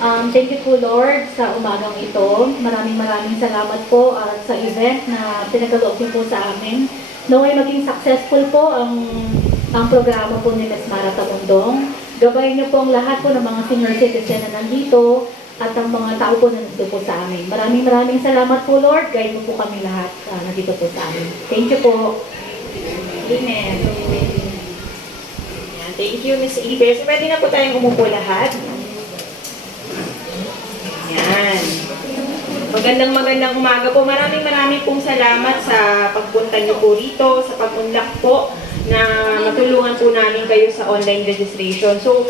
Thank you po Lord sa umagang ito. Maraming salamat po at sa event na pinagkaloob niyo po sa amin. Naway maging successful po ang programa po ni Ms. Mara Tamundong. Gabayin niyo po ang lahat po ng mga senior citizen na nandito at ang mga tao po na nandito po sa amin. Maraming salamat po Lord. Guide mo po kami lahat nandito po sa amin. Thank you po. Amen. Thank you, Ms. Ibe. So, pwede na po tayong umupo lahat. Yan. Magandang umaga po. Maraming pong salamat sa pagpunta niyo po rito, sa pag-unlock po na matulungan po namin kayo sa online registration. So,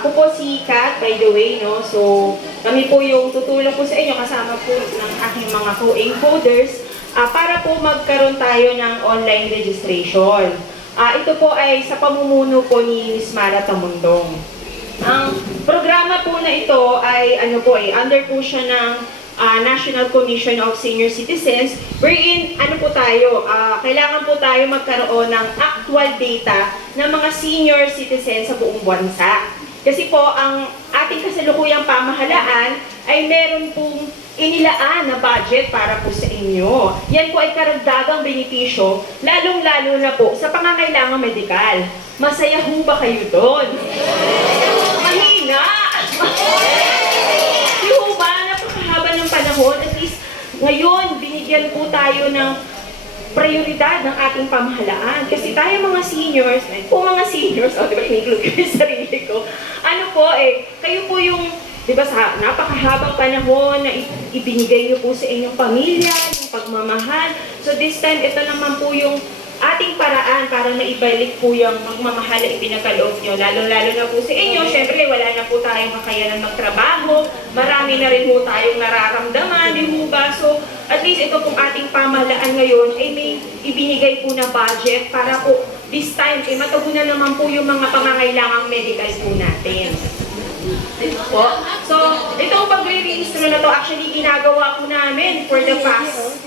ako po si Kat, by the way, no? So, kami po yung tutulong po sa inyo kasama po ng aking mga co-encoders para po magkaroon tayo ng online registration. Ito po ay sa pamumuno po ni Ms. Mara Tamundong. Ang programa po na ito ay under po siya ng National Commission of Senior Citizens, wherein kailangan po tayo magkaroon ng actual data ng mga senior citizens sa buong bansa. Kasi po ang ating kasalukuyang pamahalaan ay meron pong inilaan na budget para po sa inyo. Yan po ay karagdagang benepisyo, lalong-lalo na po sa pangangailangang medikal. Masaya ho ba kayo doon? Mahina! Di ho ba? Napakahaba ng panahon. At least ngayon, binigyan po tayo ng prioridad ng ating pamahalaan. Kasi tayo mga seniors, diba, in-include ko yung sarili ko, kayo po yung, diba, sa napakahabang panahon na ibinigay niyo po sa inyong pamilya, yung pagmamahal. So this time, ito naman po yung ating paraan para maibalik po yung magmamahal na ipinagkaloob nyo. Lalo-lalo na po sa inyo, syempre wala na po tayong kakayanan magtrabaho, marami na rin po tayong nararamdaman, di po ba? So, at least ito pong ating pamahalaan ngayon ay may ibinigay po na budget para po this time, matugunan naman po yung mga pangangailangang medical po natin. Po. So, itong pagre-register na to, actually ginagawa ko namin for the past,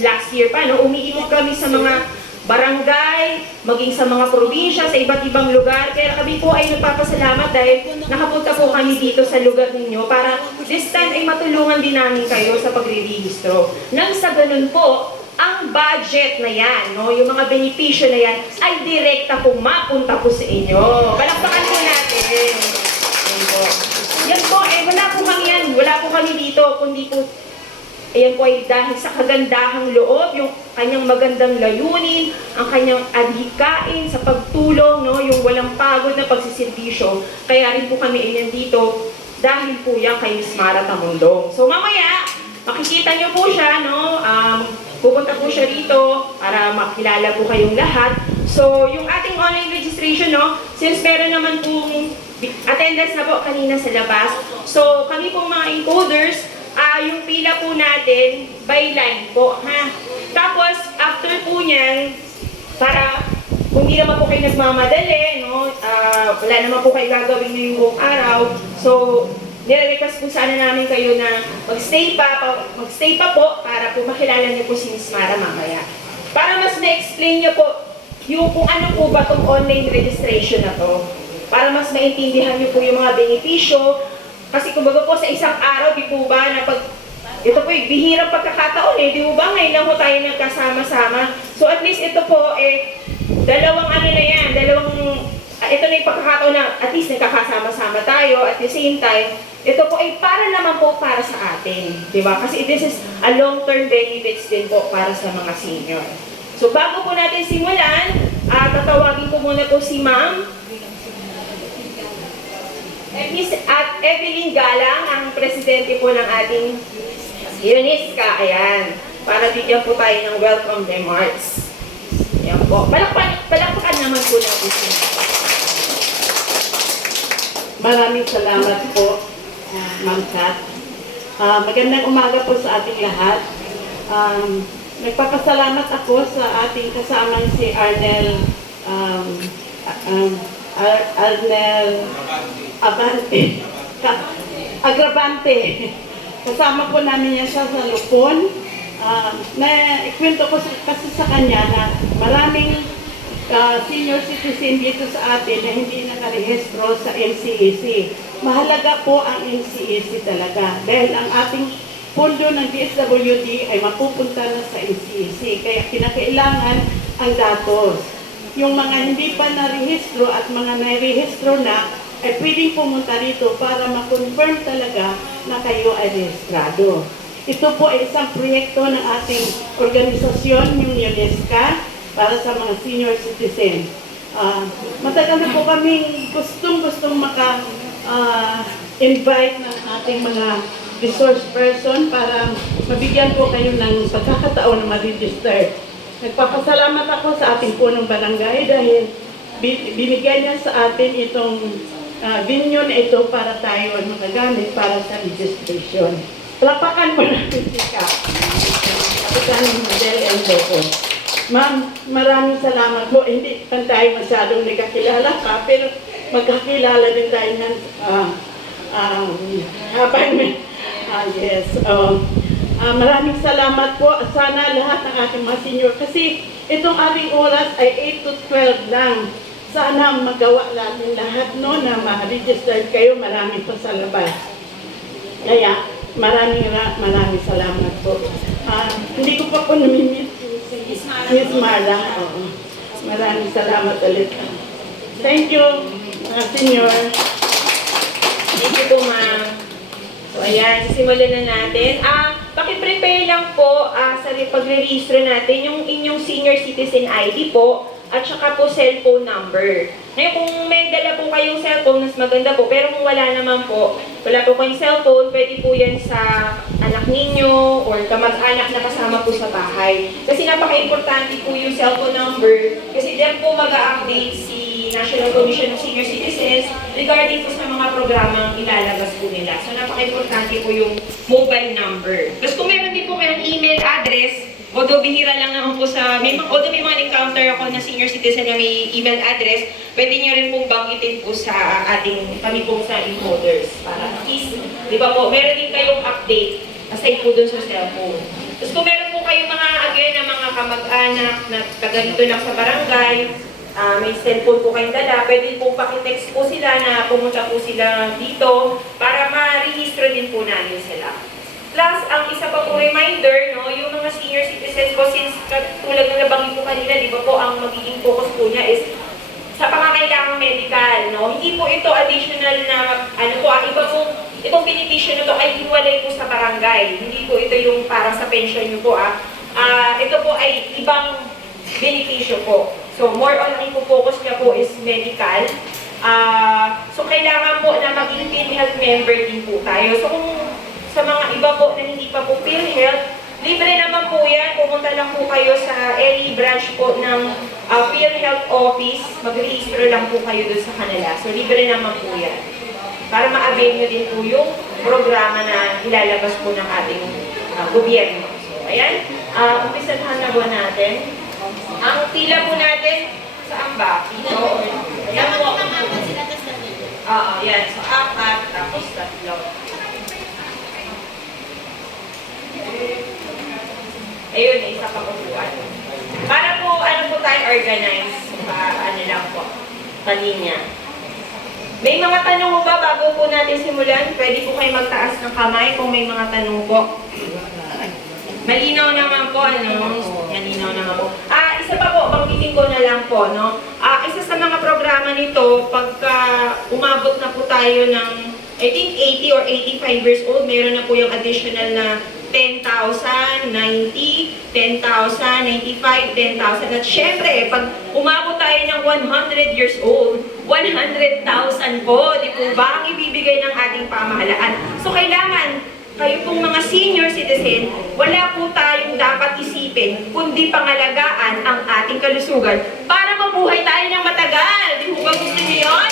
last year pa, no? Umiikot kami sa mga barangay, maging sa mga probinsya, sa iba't ibang lugar. Kaya kami po ay nagpapasalamat dahil nakapunta po kami dito sa lugar ninyo para this time ay matulungan din namin kayo sa pagre-registro. Nang sa ganun po, ang budget na yan, no? Yung mga benepisyo na yan, ay direkta pong mapunta po sa inyo. Palakpakan po natin. Yan po, wala po kami dito, kundi po, ayan po ay dahil sa kagandahang loob, yung kanyang magandang layunin, ang kanyang adhikain sa pagtulong, no, yung walang pagod na pagsiservisyo. Kaya rin po kami ay nandito dahil po yan kay Ms. Mara Tamundong. So mamaya, makikita niyo po siya, no, pupunta po siya rito para makilala po kayong lahat. So yung ating online registration, no, since meron naman pong attendance na po kanina sa labas. So, kami pong mga encoders, yung pila po natin, by line po, ha? Tapos, after po niyan, para kung di naman po kayo nagmamadali, no? Wala naman po kayo gagawin ngayong buong araw. So, nire-request po sana namin kayo na magstay pa po para po makilala niyo po si Ms. Mara mamaya. Para mas ma-explain niyo po yung kung ano po ba itong online registration na to. Para mas maintindihan niyo po yung mga benepisyo. Kasi kumbaga po sa isang araw, di po ba, ito po yung bihirang pagkakataon di po ba, ngayon lang po tayo nagkasama-sama. So at least ito po, ito na yung pagkakataon na at least nagkakasama-sama tayo at the same time, ito po ay para naman po para sa atin. Di ba? Kasi this is a long-term benefits din po para sa mga senior. So bago po natin simulan, tatawagin ko muna po si Ma'am at Evelyn Galang, ang presidente po ng ating UNISCA, ayan, para bigyan po tayo ng welcome remarks. Ayan po. Palakpakan naman po natin siya. Maraming salamat po, Ma'am Kat. Magandang umaga po sa ating lahat. Nagpapasalamat ako sa ating kasamang si Arnel Agravante. Kasama po namin yan siya sa Lupon. Na-ikwento ko kasi sa kanya na maraming senior citizen dito sa atin na hindi nakarehistro sa NCEC. mahalaga po ang NCAC talaga dahil ang ating pondo ng DSWD ay mapupunta na sa NCAC. Kaya kinakailangan ang datos. Yung mga hindi pa narehistro at mga narehistro na, ay pwedeng pumunta dito para ma-confirm talaga na kayo ay rehistrado. Ito po ay isang proyekto ng ating organisasyon, yung UNESCO, para sa mga senior citizen. Matagal na po kaming gustong-gustong invite ng ating mga resource person para mabigyan po kayo ng pagkakataon na ma-register. Nagpapasalamat ako sa ating punong barangay dahil binigyan niya sa atin itong venue na ito para tayo ay magagamit para sa registration. Palapakan po natin si Kapitan Del Endoco. Ma'am, maraming salamat po. Hindi pa tayo masyadong nagkakilala pa, pero magkakilala din tayo ng yes. Maraming salamat po. Sana lahat ng ating mga senior. Kasi itong ating oras ay 8 to 12 lang. Sana magawa natin lahat no na ma-register kayo. Maraming pa sa labas. Kaya maraming salamat po. Hindi ko pa po namimit si Miss Marla. Maraming salamat ulit. Thank you, mga senior. Thank you po, ma'am. So, ayan, simulan na natin. Paki-prepare lang po sa pagre-register natin yung inyong senior citizen ID po at saka po cellphone number. Ngayon, kung may dala po kayong cellphone, mas maganda po. Pero kung wala naman po, wala po kayong cellphone, pwede po yan sa anak ninyo or kamag-anak na kasama po sa bahay. Kasi napaka-importante po yung cellphone number kasi diyan po mag-a-update si National Commission of Senior Citizens regarding po sa mga programang ilalabas po nila. So, napaka-importante po yung mobile number. Tapos kung meron din po kayong email address, although bihira lang naman po although may mga encounter ako na senior citizen na may email address, pwede nyo rin pong banggitin po sa kami pong sa e-holders. Para at least, di ba po, meron din kayong update aside po dun sa cellphone. Tapos kung meron po kayong na mga kamag-anak na taga dito lang sa barangay, may cellphone po kayong dala, pwede po pakitext po sila na pumunta po sila dito para ma-register din po namin sila. Plus, ang isa pa po reminder, no, yung mga senior citizens po, since tulad ng nabanggit ko kanina, di ba po, ang magiging focus po niya is sa pangangailangang medical, no? Hindi po ito additional na, iba po, itong benepisyo na to ay hiwalay po sa barangay. Hindi po ito yung parang sa pension nyo po, ito po ay ibang benepisyo po. So, more on ang focus niya po is medical. So, kailangan po na maging PhilHealth member din po tayo. So, kung sa mga iba po na hindi pa po PhilHealth, libre naman po yan. Pumunta lang po kayo sa any branch po ng PhilHealth office. Mag-register lang po kayo doon sa kanila. So, libre naman po yan. Para ma-avail nyo din po yung programa na ilalabas po ng ating gobyerno. So, ayan. Umpisahan na po natin. Ang pila po natin, saan ba? Pito? Ayan po. Oo, yan. So, 4, tapos 3. Ayun, isa pa upuan. Para po, po tayo organize? Lang po. Kalinya. May mga tanong mo ba bago po natin simulan? Pwede po kayo magtaas ng kamay kung may mga tanong po. Malinaw naman po, Malinaw naman po. Isa pa po, banggitin ko na lang po, no? Isa sa mga programa nito, pagka umabot na po tayo ng, I think 80 or 85 years old, meron na po yung additional na 10,000, 90, 10,000, 95, 10,000. At syempre, pag umabot tayo ng 100 years old, 100,000 po, di po ba, ang ibibigay ng ating pamahalaan. So, kailangan, kayo pong mga senior citizen, wala po tayong dapat isipin, kundi pangalagaan ang ating kalusugan para mabuhay tayo ng matagal. Di po ba gusto niyo yun?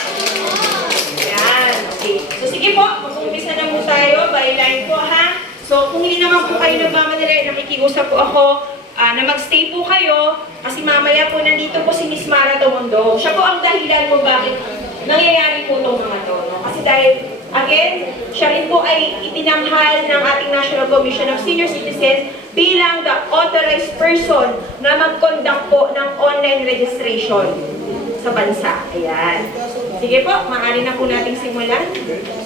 Yan, okay. So, sige po, mag-umpisa na po tayo, byline po, ha? So, kung hindi naman po kayo nagmamadali, nakikiusap po ako na mag-stay po kayo kasi mamaya po nandito po si Miss Mara Tomondo. Siya po ang dahilan kung bakit nangyayari po itong mga to. No? Kasi dahil, again, siya rin po ay itinanghal ng ating National Commission of Senior Citizens bilang the authorized person na mag-conduct po ng online registration sa bansa. Ayan. Sige po, maaari na po nating simulan.